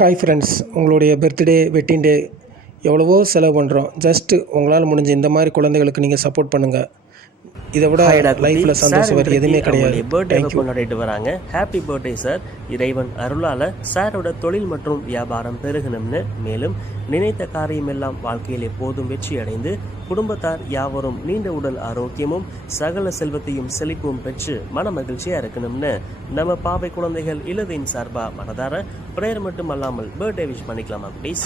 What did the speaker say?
Hi friends, உங்களுடைய birthday wedding day எவ்வளவோ செலவு பண்ணுறோம். ஜஸ்ட்டு உங்களால் முடிஞ்ச இந்த மாதிரி குழந்தைகளுக்கு நீங்கள் சப்போர்ட் பண்ணுங்கள். இதை விட லைஃப்பில் சந்தோஷம் வேறு எதுவுமே கிடையாது. பர்த்டேவை கொண்டாடிட்டு வராங்க. Happy birthday sir. இறைவன் அருளால் சாரோட தொழில் மற்றும் வியாபாரம் பெருகணும்னு, மேலும் நினைத்த காரியம் எல்லாம் வாழ்க்கையில் எப்போதும் வெற்றி அடைந்து குடும்பத்தார் யாவரும் நீண்ட உடல் ஆரோக்கியமும் சகல செல்வத்தையும் செழிப்பும் பெற்று மன மகிழ்ச்சியாக இருக்கணும்னு நம்ம பாவை குழந்தைகள் இலதையின் சார்பாக மனதார ப்ரேயர் மட்டும் அல்லாமல் பர்த்டே விஷ் பண்ணிக்கலாமா ப்ளீஸ்?